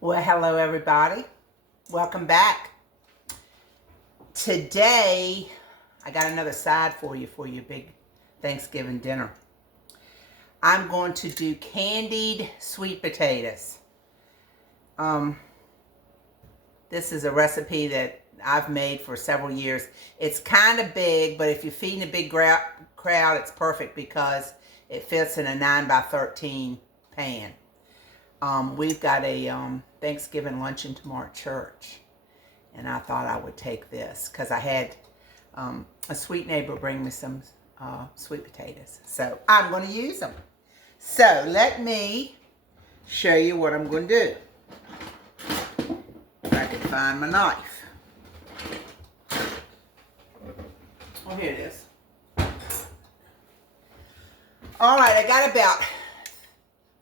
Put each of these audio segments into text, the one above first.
Well, hello everybody. Welcome back. Today, I got another side for your big Thanksgiving dinner. I'm going to do candied sweet potatoes. This is a recipe that I've made for several years. It's kind of big, but if you're feeding a big crowd, it's perfect because it fits in a 9x13 pan. We've got a Thanksgiving luncheon tomorrow at church, and I thought I would take this because I had a sweet neighbor bring me some sweet potatoes, so I'm going to use them. So let me show you what I'm going to do. If I can find my knife. Oh, here it is. All right, I got about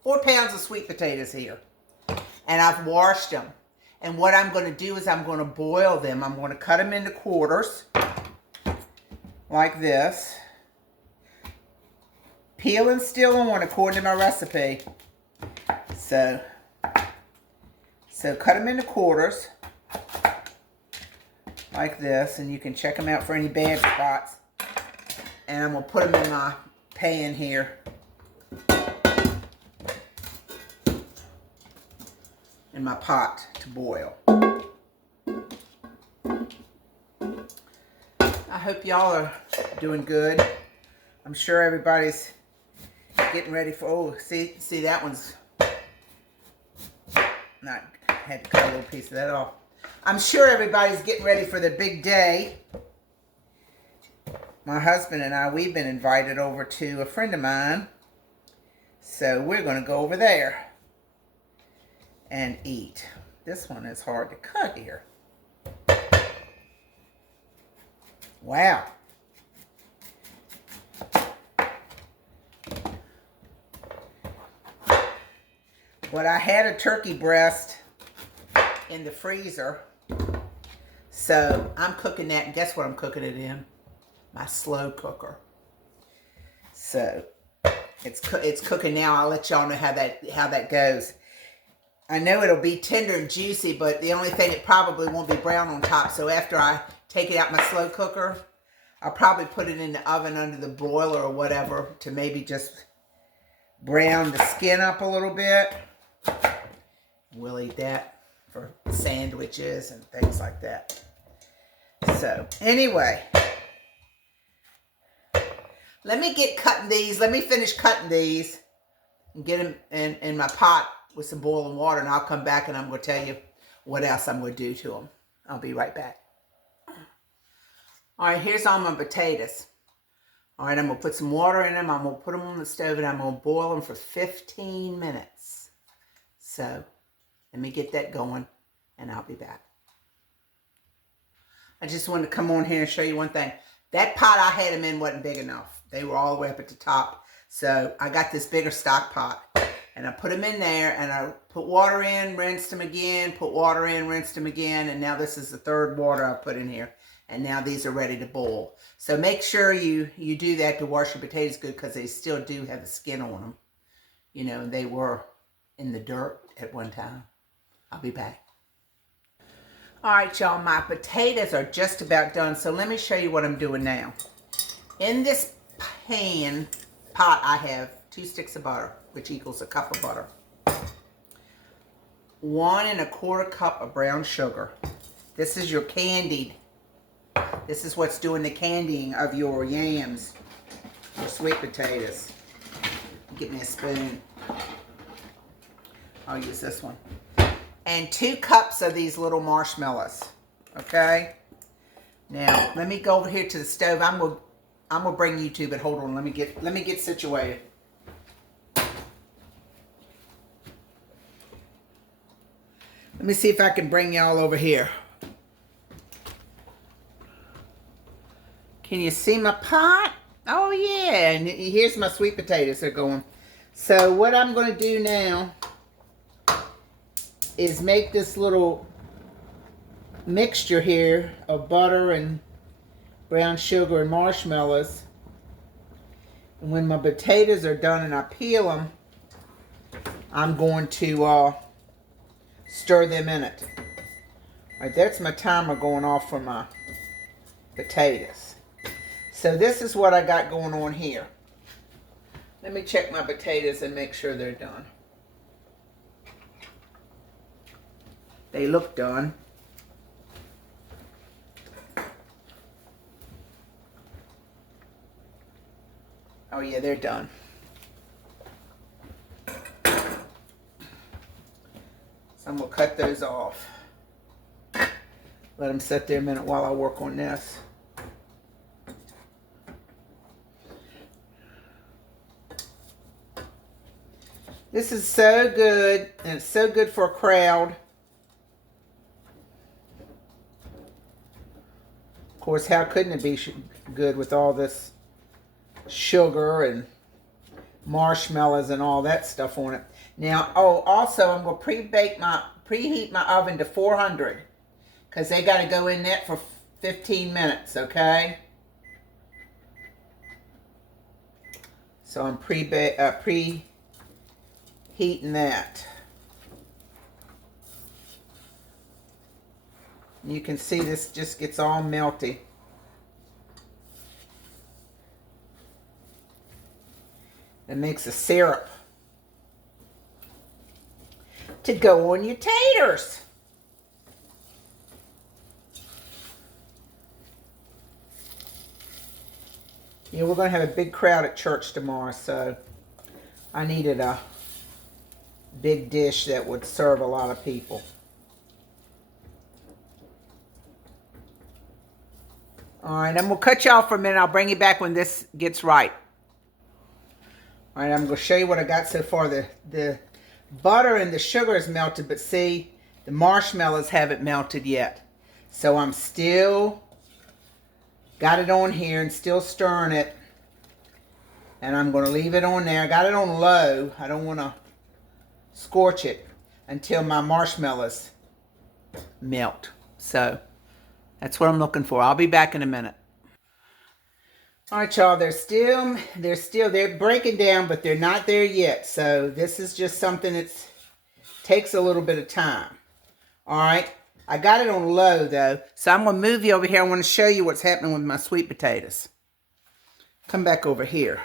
4 pounds of sweet potatoes here, and I've washed them. And what I'm going to do is I'm going to boil them. I'm going to cut them into quarters like this. Peel and still on according to my recipe. So cut them into quarters like this, and you can check them out for any bad spots. And I'm going to put them in my pan here. In my pot to boil. I hope y'all are doing good. I'm sure everybody's getting ready for, oh, see that one's not, had to cut a little piece of that off. I'm sure everybody's getting ready for the big day. My husband and I, we've been invited over to a friend of mine. So we're going to go over there and eat. This one is hard to cut here. Wow. But I had a turkey breast in the freezer, so I'm cooking that, and guess what I'm cooking it in? My slow cooker. So it's cooking now. I'll let y'all know how that goes. I know it'll be tender and juicy, but the only thing, it probably won't be brown on top. So after I take it out my slow cooker, I'll probably put it in the oven under the broiler or whatever to maybe just brown the skin up a little bit. We'll eat that for sandwiches and things like that. So anyway, let me get cutting these. Let me finish cutting these and get them in my pot with some boiling water, and I'll come back and I'm going to tell you what else I'm going to do to them. I'll be right back. All right, here's all my potatoes. All right, I'm going to put some water in them. I'm going to put them on the stove, and I'm going to boil them for 15 minutes. So let me get that going, and I'll be back. I just wanted to come on here and show you one thing. That pot I had them in wasn't big enough. They were all the way up at the top. So I got this bigger stock pot. And I put them in there, and I put water in, rinsed them again, put water in, rinsed them again, and now this is the third water I put in here. And now these are ready to boil. So make sure you do that to wash your potatoes good, because they still do have the skin on them. You know, they were in the dirt at one time. I'll be back. All right, y'all, my potatoes are just about done, so let me show you what I'm doing now. In this pot, I have 2 sticks of butter, which equals a cup of butter. 1 1/4 cup of brown sugar. This is your candied. This is what's doing the candying of your yams, your sweet potatoes. Get me a spoon. I'll use this one. And 2 cups of these little marshmallows. Okay? Now, let me go over here to the stove. I'm gonna bring you to, but hold on. Let me get situated. Let me see if I can bring y'all over here. Can you see my pot? Oh yeah, and here's my sweet potatoes. They're going. So what I'm going to do now is make this little mixture here of butter and brown sugar and marshmallows. And when my potatoes are done and I peel them, I'm going to stir them in it. All right, that's my timer going off for my potatoes. So this is what I got going on here. Let me check my potatoes and make sure they're done. They look done. Oh yeah, they're done. So I'm going to cut those off. Let them sit there a minute while I work on this. This is so good, and it's so good for a crowd. Of course, how couldn't it be good with all this sugar and marshmallows and all that stuff on it? Now, oh, also I'm going to preheat my oven to 400 because they got to go in that for 15 minutes, okay? So I'm preheating that. You can see this just gets all melty. It makes a syrup to go on your taters. Yeah, we're going to have a big crowd at church tomorrow, so I needed a big dish that would serve a lot of people. All right, I'm going to cut you off for a minute. I'll bring you back when this gets right. All right, I'm going to show you what I got so far. The butter and the sugar is melted, but see, the marshmallows haven't melted yet. So I'm still got it on here and still stirring it. And I'm going to leave it on there. I got it on low. I don't want to scorch it until my marshmallows melt. So that's what I'm looking for. I'll be back in a minute. All right, y'all, they're breaking down, but they're not there yet. So this is just something that takes a little bit of time. All right, I got it on low though. So I'm going to move you over here. I want to show you what's happening with my sweet potatoes. Come back over here.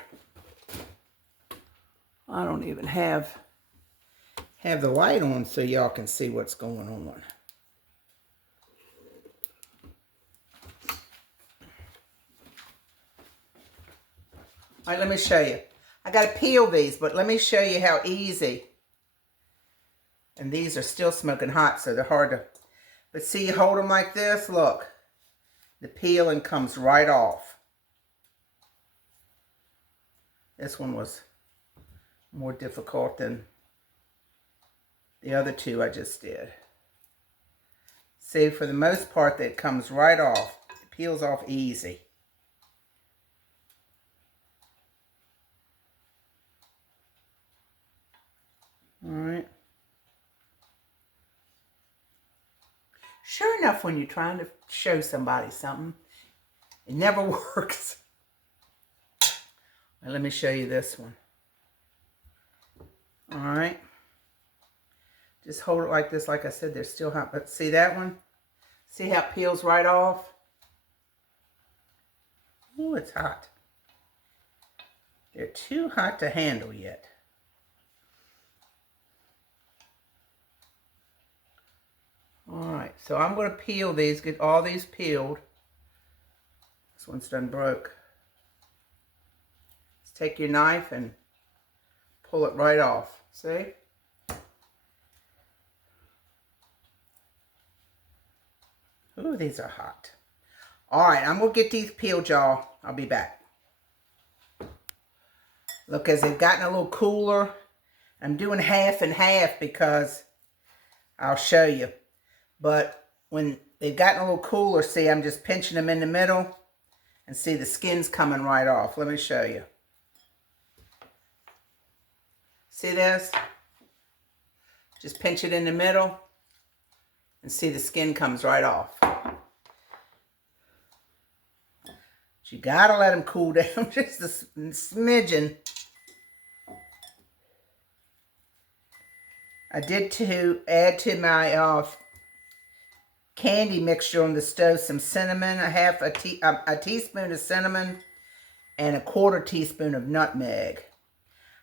I don't even have the light on so y'all can see what's going on. All right, let me show you. I got to peel these, but let me show you how easy. And these are still smoking hot, so they're hard to... But see, you hold them like this, look. The peeling comes right off. This one was more difficult than the other two I just did. See, for the most part, that comes right off. It peels off easy. All right. Sure enough, when you're trying to show somebody something, it never works. Now, let me show you this one. All right. Just hold it like this. Like I said, they're still hot. But see that one? See how it peels right off? Ooh, it's hot. They're too hot to handle yet. All right, so I'm going to peel these, get all these peeled. This one's done broke. Just take your knife and pull it right off. See? Ooh, these are hot. All right, I'm going to get these peeled, y'all. I'll be back. Look, as they've gotten a little cooler, I'm doing half and half because I'll show you. But when they've gotten a little cooler, see, I'm just pinching them in the middle and see the skin's coming right off. Let me show you. See this? Just pinch it in the middle and see the skin comes right off. But you gotta let them cool down just a smidgen. I did add to my candy mixture on the stove some cinnamon, a teaspoon of cinnamon, and a 1/4 teaspoon of nutmeg.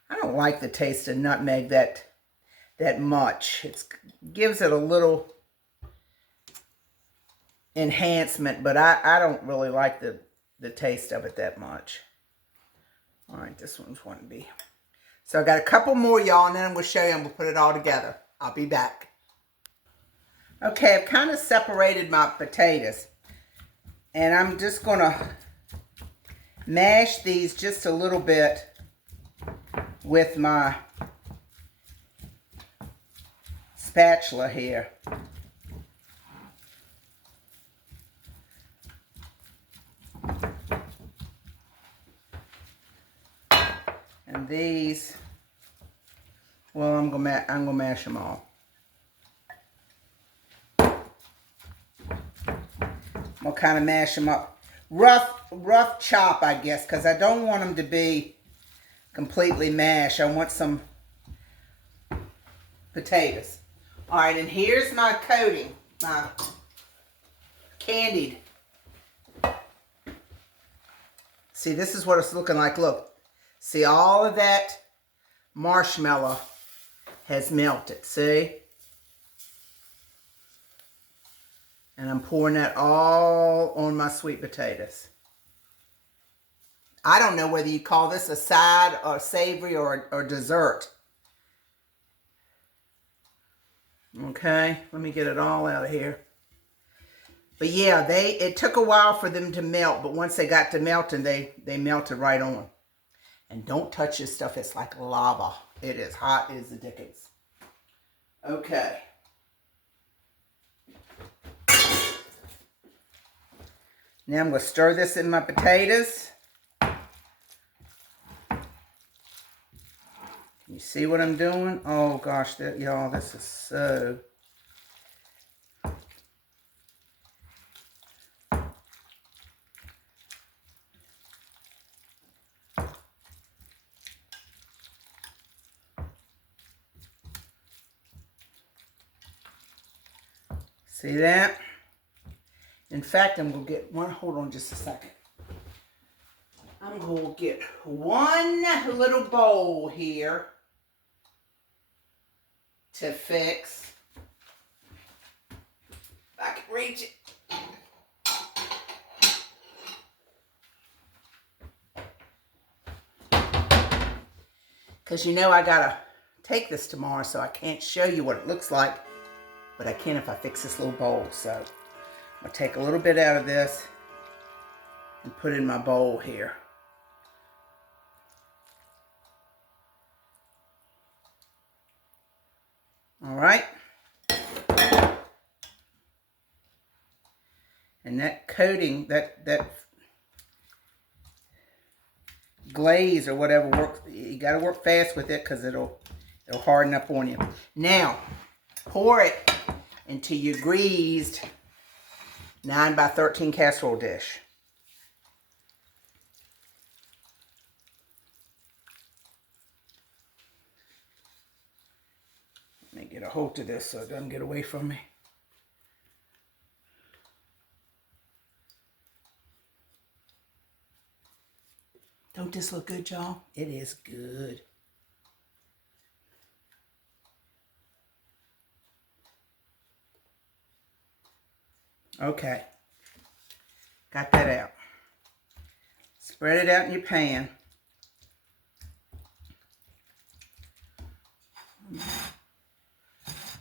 I don't like the taste of nutmeg that much. It gives it a little enhancement, but I don't really like the taste of it that much. All right, this one's one B. So I got a couple more, y'all, and then I'm going to show you. I'm going to put it all together. I'll be back. Okay, I've kind of separated my potatoes, and I'm just going to mash these just a little bit with my spatula here. And these, well, I'm gonna mash them all. I'm gonna kind of mash them up, rough chop, I guess, because I don't want them to be completely mashed. I want some potatoes. All right, and here's my coating, my candied. See, this is what it's looking like. Look. See, all of that marshmallow has melted, see? And I'm pouring that all on my sweet potatoes. I don't know whether you call this a side or savory or dessert. Okay, let me get it all out of here. But yeah, it took a while for them to melt, but once they got to melting, they melted right on. And don't touch this stuff. It's like lava. It is hot as the dickens. Okay. Now I'm going to stir this in my potatoes. Can you see what I'm doing? Oh gosh, y'all, this is so... See that? In fact, I'm going to get one. Hold on just a second. I'm going to get one little bowl here to fix. If I can reach it. Because you know I got to take this tomorrow, so I can't show you what it looks like. But I can if I fix this little bowl. So I'm going to take a little bit out of this and put it in my bowl here. All right. And that coating, that glaze or whatever works. You got to work fast with it because it'll harden up on you. Now, pour it into your greased 9x13 casserole dish. Let me get a hold of this so it doesn't get away from me. Don't this look good, y'all? It is good. Okay, got that out. Spread it out in your pan.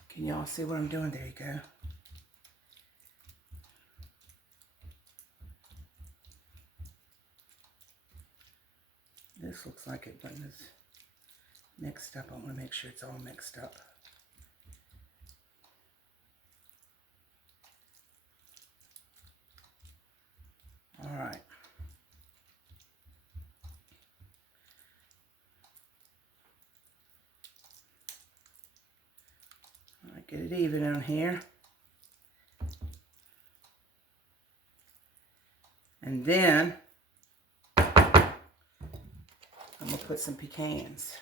Can y'all see what I'm doing? There you go. This looks like it, but it's mixed up. I want to make sure it's all mixed up. All right. All right, get it even on here. And then I'm going to put some pecans.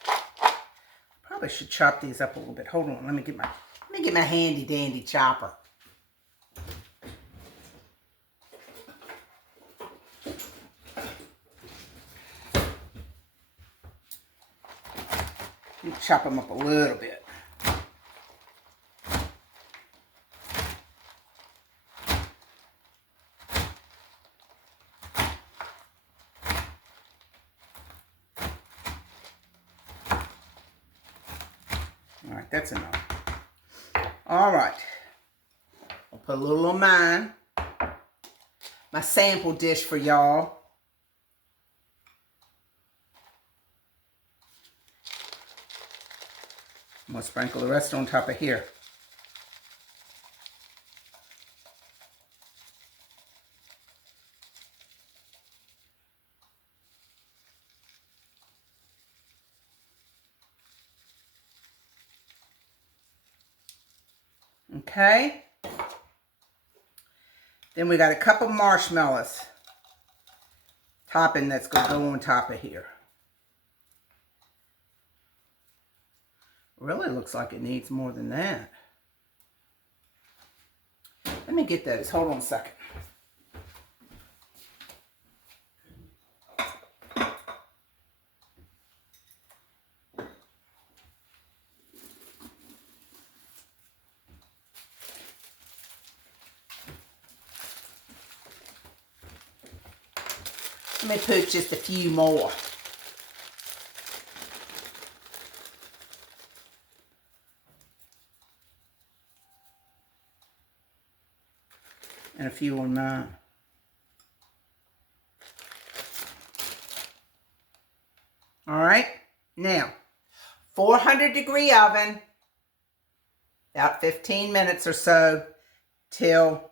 Probably should chop these up a little bit. Hold on, let me get my handy dandy chopper. Chop them up a little bit. All right, that's enough. All right, I'll put a little on mine. My sample dish for y'all. I'm gonna sprinkle the rest on top of here. Okay. Then we got a cup of marshmallows topping that's gonna go on top of here. Really looks like it needs more than that. Let me get those. Hold on a second. Let me put just a few more. And a few on mine. All right, now 400-degree oven, about 15 minutes or so till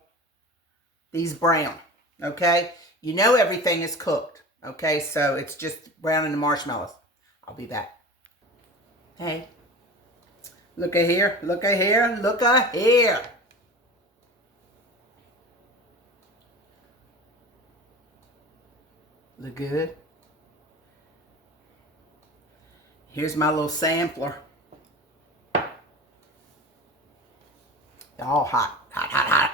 these brown. Okay, you know everything is cooked. Okay, so it's just browning the marshmallows. I'll be back. Hey, look at here, look at here, look at here. Look good. Here's my little sampler. They're all hot, hot, hot, hot.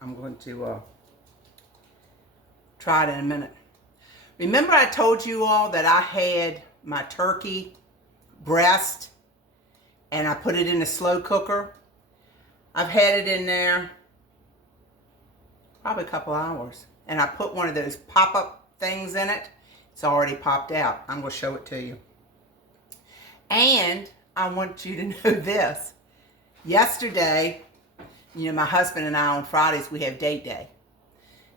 I'm going to try it in a minute. Remember I told you all that I had my turkey breast and I put it in a slow cooker? I've had it in there probably a couple hours. And I put one of those pop-up things in it. It's already popped out. I'm going to show it to you. And I want you to know this. Yesterday, you know, my husband and I on Fridays, we have date day.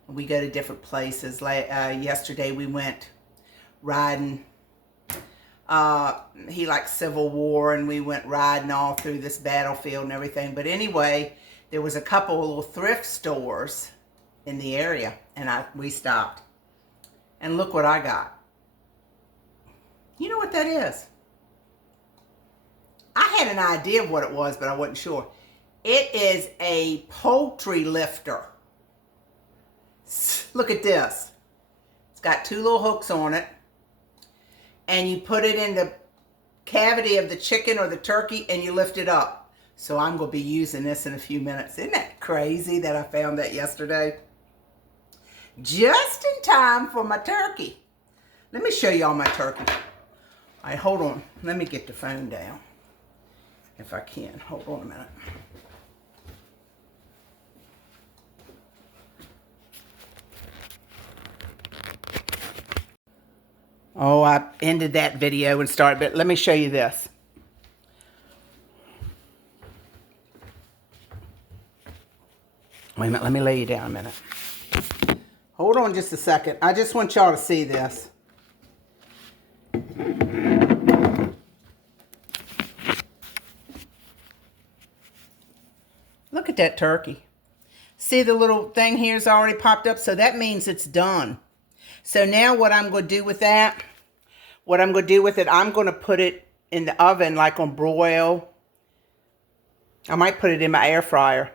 We go to different places. Yesterday we went riding. He likes Civil War, and we went riding all through this battlefield and everything. But anyway, there was a couple of little thrift stores in the area, and we stopped. And look what I got. You know what that is? I had an idea of what it was, but I wasn't sure. It is a poultry lifter. Look at this. It's got two little hooks on it. And you put it in the cavity of the chicken or the turkey and you lift it up. So I'm going to be using this in a few minutes. Isn't that crazy that I found that yesterday? Just in time for my turkey. Let me show y'all my turkey. All right, hold on. Let me get the phone down. If I can. Hold on a minute. Oh, I ended that video and started, but let me show you this. Wait a minute, let me lay you down a minute. Hold on just a second. I just want y'all to see this. Look at that turkey. See the little thing here is already popped up? So that means it's done. So now what I'm going to do with that, I'm going to put it in the oven like on broil. I might put it in my air fryer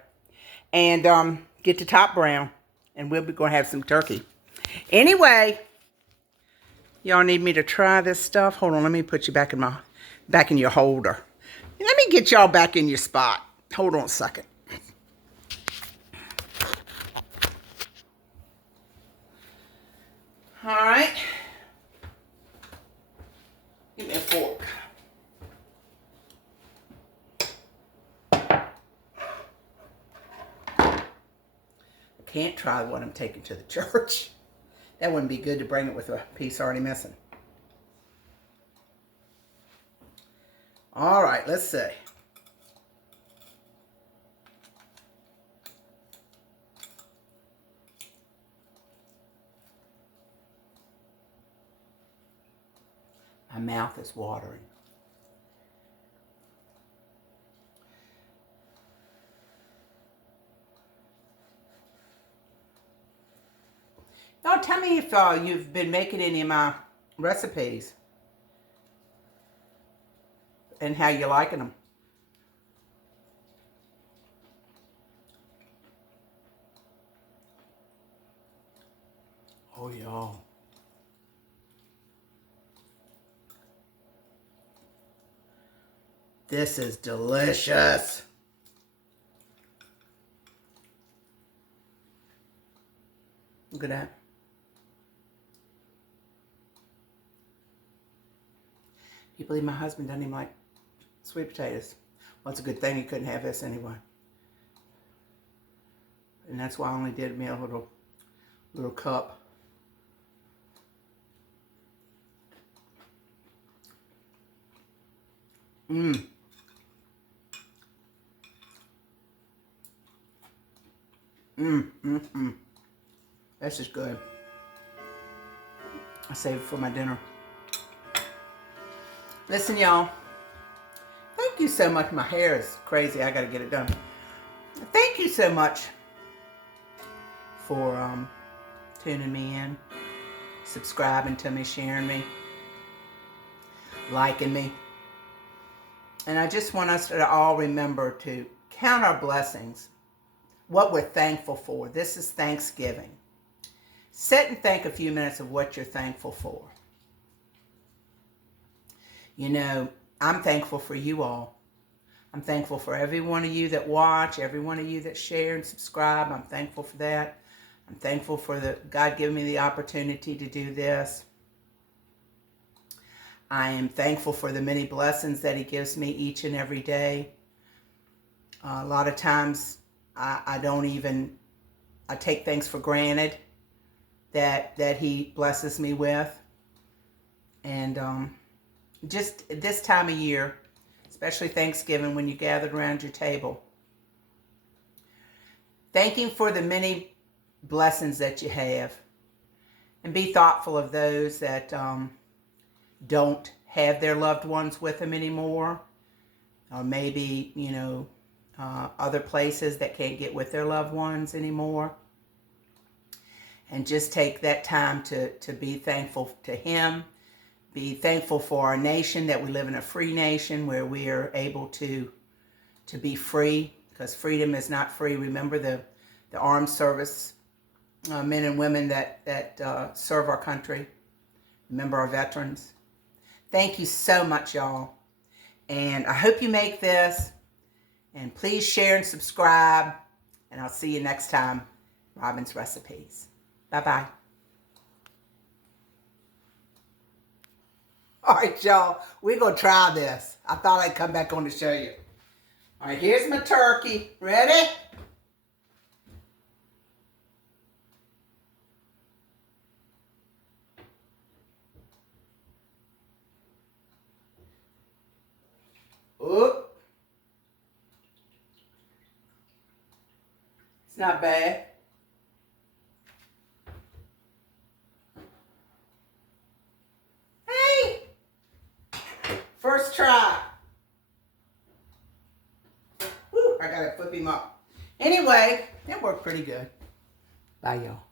and get the top brown, and we'll be going to have some turkey. Anyway, y'all need me to try this stuff? Hold on, let me put you back in your holder. Let me get y'all back in your spot. Hold on a second. All right. Give me a fork. Can't try what I'm taking to the church. That wouldn't be good to bring it with a piece already missing. All right, let's see. My mouth is watering. Y'all tell me if you've been making any of my recipes and how you're liking them. Oh, y'all. This is delicious. Look at that. You believe my husband doesn't even like sweet potatoes? Well, it's a good thing he couldn't have this anyway. And that's why I only did me a little cup. Mmm. This is good. I saved it for my dinner. Listen, y'all. Thank you so much. My hair is crazy. I got to get it done. Thank you so much for tuning me in, subscribing to me, sharing me, liking me. And I just want us to all remember to count our blessings, what we're thankful for. This is Thanksgiving. Sit and think a few minutes of what you're thankful for. You know, I'm thankful for you all. I'm thankful for every one of you that watch, every one of you that share and subscribe. I'm thankful for that. I'm thankful for God giving me the opportunity to do this. I am thankful for the many blessings that He gives me each and every day. A lot of times I take things for granted that He blesses me with. And just this time of year, especially Thanksgiving, when you gathered around your table, thanking for the many blessings that you have, and be thoughtful of those that don't have their loved ones with them anymore, or maybe, you know, other places that can't get with their loved ones anymore. And just take that time to be thankful to Him. Be thankful for our nation, that we live in a free nation where we are able to be free, because freedom is not free. Remember the armed service men and women that serve our country. Remember our veterans. Thank you so much, y'all. And I hope you make this. And please share and subscribe. And I'll see you next time. Robin's Recipes. Bye-bye. All right, y'all. We're going to try this. I thought I'd come back on to show you. All right, here's my turkey. Ready? Oop. It's not bad. Hey! First try. Woo, I gotta flip him up. Anyway, that worked pretty good. Bye, y'all.